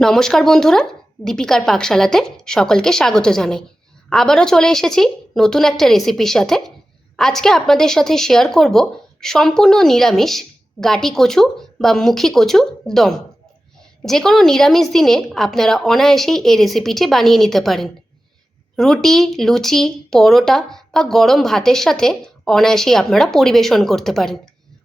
নমস্কার বন্ধুরা, দীপিকার পাকশালাতে সকলকে স্বাগত জানাই। আবারও চলে এসেছি নতুন একটা রেসিপির সাথে। আজকে আপনাদের সাথে শেয়ার করব সম্পূর্ণ নিরামিষ গাটি কচু বা মুখী কচু দম। যে কোনো নিরামিষ দিনে আপনারা অনায়াসেই এই রেসিপিটি বানিয়ে নিতে পারেন। রুটি, লুচি, পরোটা বা গরম ভাতের সাথে অনায়াসেই আপনারা পরিবেশন করতে পারেন।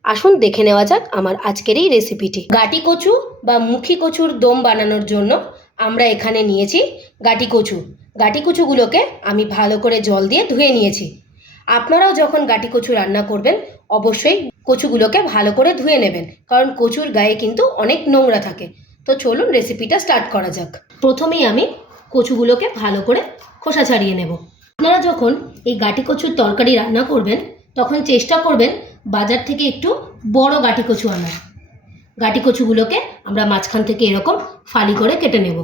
আসুন দেখে নেওয়া যাক আমার আজকের এই রেসিপিটি গাটি কচু বা মুখী কচুর দম বানানোর জন্য আমরা এখানে নিয়েছি গাটি কচু। গাটি কচুগুলোকে আমি ভালো করে জল দিয়ে ধুয়ে নিয়েছি। আপনারাও যখন গাটি কচু রান্না করবেন, অবশ্যই কচুগুলোকে ভালো করে ধুয়ে নেবেন, কারণ কচুর গায়ে কিন্তু অনেক নোংরা থাকে। তো চলুন রেসিপিটা স্টার্ট করা যাক। প্রথমেই আমি কচুগুলোকে ভালো করে খোসা ছাড়িয়ে নেব। আপনারা যখন এই গাটি কচুর তরকারি রান্না করবেন, তখন চেষ্টা করবেন বাজার থেকে একটু বড় গাটি কচু আনার গাটি কচুগুলোকে আমরা মাঝখান থেকে এরকম ফালি করে কেটে নেব।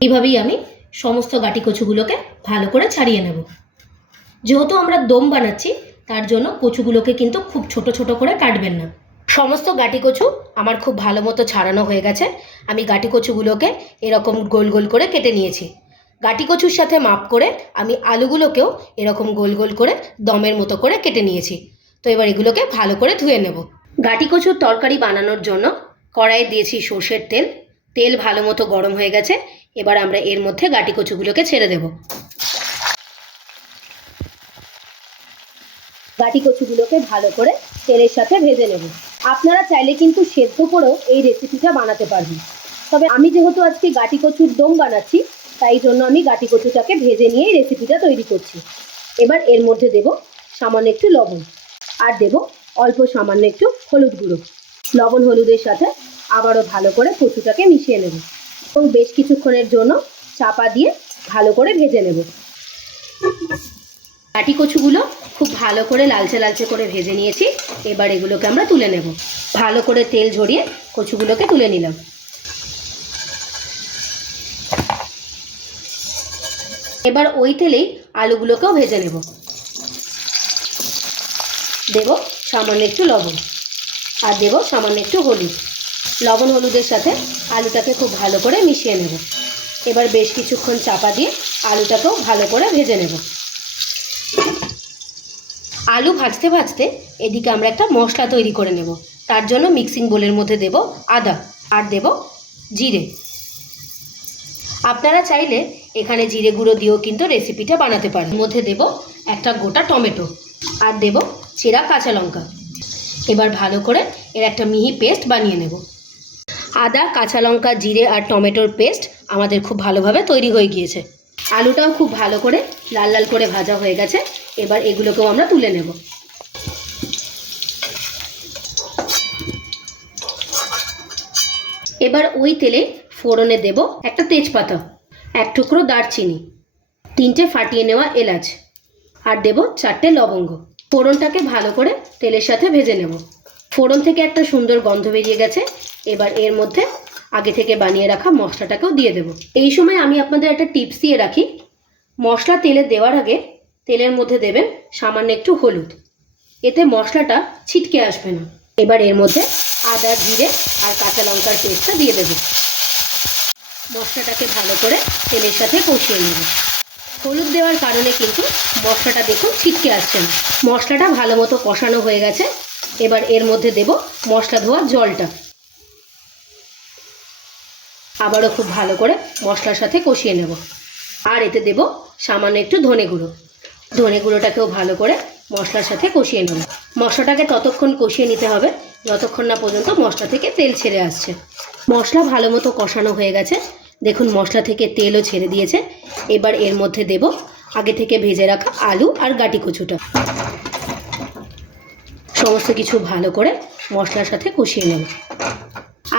এইভাবেই আমি সমস্ত গাটি কচুগুলোকে ভালো করে ছাড়িয়ে নেব। যেহেতু আমরা দম বানাচ্ছি, তার জন্য কচুগুলোকে কিন্তু খুব ছোট ছোট করে কাটবেন না। সমস্ত গাটি কচু আমার খুব ভালো মতো ছাড়ানো হয়ে গেছে। আমি গাটি কচুগুলোকে এরকম গোল গোল করে কেটে নিয়েছি। গাটি কচুর সাথে মাপ করে আমি আলুগুলোকেও এরকম গোল গোল করে দমের মতো করে কেটে নিয়েছি। তো এবার এগুলোকে ভালো করে ধুয়ে নেব। গাটি কচুর তরকারি বানানোর জন্য কড়াইয়ে দিয়েছি সর্ষের তেল। তেল ভালো মতো গরম হয়ে গেছে, এবার আমরা এর মধ্যে গাটি কচুগুলোকে ছেড়ে দেব। গাটি কচুগুলোকে ভালো করে তেলের সাথে ভেজে নেব। আপনারা চাইলে কিন্তু সেদ্ধ করেও এই রেসিপিটা বানাতে পারবেন। তবে আমি যেহেতু আজকে গাটি কচুর দম বানাচ্ছি, তাই জন্য আমি গাটি কচুটাকে ভেজে নিয়েই রেসিপিটা তৈরি করছি। এবার এর মধ্যে দেব সামান্য একটু লবণ। আর দেব অল্প সামান্য একটু হলুদ গুঁড়ো। লবণ হলুদের সাথে আবারও ভালো করে কচুটাকে মিশিয়ে নেব এবং বেশ কিছুক্ষণের জন্য চাপা দিয়ে ভালো করে ভেজে নেব। কাটি কচুগুলো খুব ভালো করে লালচে লালচে করে ভেজে নিয়েছি, এবার এগুলোকে আমরা তুলে নেব। ভালো করে তেল ঝরিয়ে কচুগুলোকে তুলে নিলাম। এবার ওই তেলেই আলুগুলোকেও ভেজে নেব। দেব সামান্য একটু লবণ। আর দেব সামান্য একটু হলুদ। লবণ হলুদের সাথে আলুটাকে খুব ভালো করে মিশিয়ে নেব। এবার বেশ কিছুক্ষণ চাপা দিয়ে আলুটাকেও ভালো করে ভেজে নেব। আলু ভাজতে ভাজতে এদিকে আমরা একটা মশলা তৈরি করে নেব। তার জন্য মিক্সিং বোলের মধ্যে দেব আদা আর দেব জিরে। আপনারা চাইলে এখানে জিরে গুঁড়ো দিয়েও কিন্তু রেসিপিটা বানাতে পারেন। মধ্যে দেব একটা গোটা টমেটো। আর দেব চেরা কাঁচা লঙ্কা। এবার ভালো করে এর একটা মিহি পেস্ট বানিয়ে নেব। আদা, কাঁচা লঙ্কা, জিরে আর টমেটোর পেস্ট আমাদের খুব ভালোভাবে তৈরি হয়ে গিয়েছে। আলুটাও খুব ভালো করে লাল লাল করে ভাজা হয়ে গেছে। এবার এগুলোকেও আমরা তুলে নেব। এবার ওই তেলে ফোড়নে দেব একটা তেজপাতা, এক টুকরো দারচিনি, তিনটে ফাটিয়ে নেওয়া এলাচ, আর দেব চারটে লবঙ্গ। ফোড়নটাকে ভালো করে তেলের সাথে ভেজে নেব। ফোড়ন থেকে একটা সুন্দর গন্ধ বেরিয়ে গেছে। এবার এর মধ্যে আগে থেকে বানিয়ে রাখা মশলাটাকেও দিয়ে দেব। এই সময় আমি আপনাদের একটা টিপস দিয়ে রাখি। মশলা তেলে দেওয়ার আগে তেলের মধ্যে দেবেন সামান্য একটু হলুদ। এতে মশলাটা ছিটকে আসবে না। এবার এর মধ্যে আদা, জিরে আর কাঁচা লঙ্কার পেস্টটা দিয়ে দেবো। মশলাটাকে ভালো করে তেলের সাথে কষিয়ে নেব। হলুদ দেওয়ার কারণে কিন্তু মশলাটা দেখুন ছিটকে আসছে না। মশলাটা ভালো মতো কষানো হয়ে গেছে। এবার এর মধ্যে দেব মশলা ধোয়ার জলটা। আবারও খুব ভালো করে মশলার সাথে কষিয়ে নেব। আর এতে দেব সামান্য একটু ধনে গুঁড়ো। ধনে গুঁড়োটাকেও ভালো করে মশলার সাথে কষিয়ে নেব। মশলাটাকে ততক্ষণ কষিয়ে নিতে হবে। যতক্ষণ না পর্যন্ত মশলা থেকে তেল ছেড়ে আসছে। মশলা ভালো মতো কষানো হয়ে গেছে। দেখুন মশলা থেকে তেলও ছেড়ে দিয়েছে। এবার এর মধ্যে দেব আগে থেকে ভেজে রাখা আলু আর গাটি কচুটা। সমস্ত কিছু ভালো করে মশলার সাথে কষিয়ে নেব।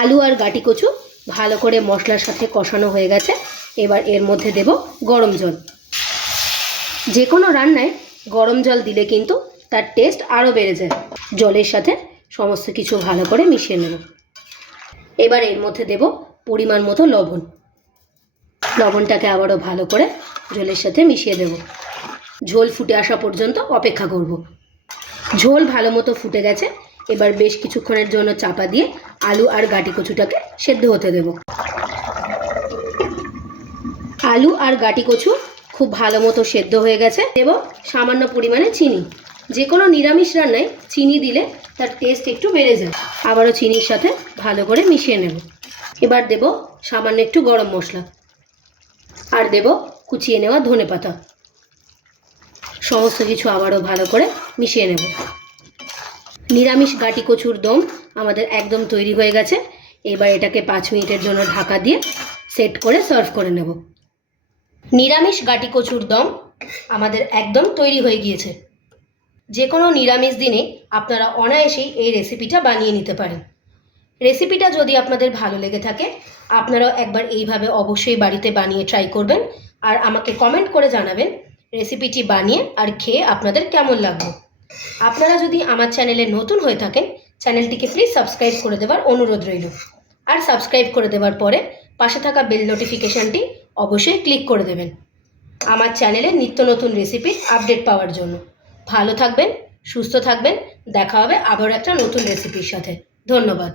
আলু আর গাটি কচু ভালো করে মশলার সাথে কষানো হয়ে গেছে। এবার এর মধ্যে দেব গরম জল। যে কোনো রান্নায় গরম জল দিলে কিন্তু তার টেস্ট আরও বেড়ে যায়। জলের সাথে সমস্ত কিছু ভালো করে মিশিয়ে নেব। এবার এর মধ্যে দেব পরিমাণ মতো লবণ। লবণটাকে আবারও ভালো করে ঝোলের সাথে মিশিয়ে দেব। ঝোল ফুটে আসা পর্যন্ত অপেক্ষা করব। ঝোল ভালো মতো ফুটে গেছে, এবার বেশ কিছুক্ষণের জন্য চাপা দিয়ে আলু আর গাটি কচুটাকে সেদ্ধ হতে দেব। আলু আর গাটি কচু খুব ভালো মতো সেদ্ধ হয়ে গেছে এবং সামান্য পরিমাণে চিনি। যে কোনো নিরামিষ রান্নায় চিনি দিলে তার টেস্ট একটু বেড়ে যায়। আবারও চিনির সাথে ভালো করে মিশিয়ে নেব। এবার দেব সামান্য একটু গরম মশলা। আর দেব, কুচিয়ে নেওয়া ধনে পাতা। সমস্ত কিছু আবারও ভালো করে মিশিয়ে নেব। নিরামিষ গাটি কচুর দম আমাদের একদম তৈরি হয়ে গেছে। এবার এটাকে পাঁচ মিনিটের জন্য ঢাকা দিয়ে সেট করে সার্ভ করে নেব। নিরামিষ গাটি কচুর দম আমাদের একদম তৈরি হয়ে গিয়েছে। যে কোনো নিরামিষ দিনে আপনারা অনায়াসেই এই রেসিপিটা বানিয়ে নিতে পারেন। রেসিপিটা যদি আপনাদের ভালো লেগে থাকে, আপনারাও একবার এইভাবে অবশ্যই বাড়িতে বানিয়ে ট্রাই করবেন। আর আমাকে কমেন্ট করে জানাবেন রেসিপিটি বানিয়ে আর খেয়ে আপনাদের কেমন লাগল। আপনারা যদি আমার চ্যানেলে নতুন হয়ে থাকেন চ্যানেলটিকে প্লিজ সাবস্ক্রাইব করে দেওয়ার অনুরোধ রইল। আর সাবস্ক্রাইব করে দেওয়ার পরে পাশে থাকা বেল নোটিফিকেশানটি অবশ্যই ক্লিক করে দেবেন। আমার চ্যানেলে নিত্য নতুন রেসিপির আপডেট পাওয়ার জন্য। ভালো থাকবেন, সুস্থ থাকবেন, দেখা হবে আবার একটা নতুন রেসিপির সাথে। ধন্যবাদ।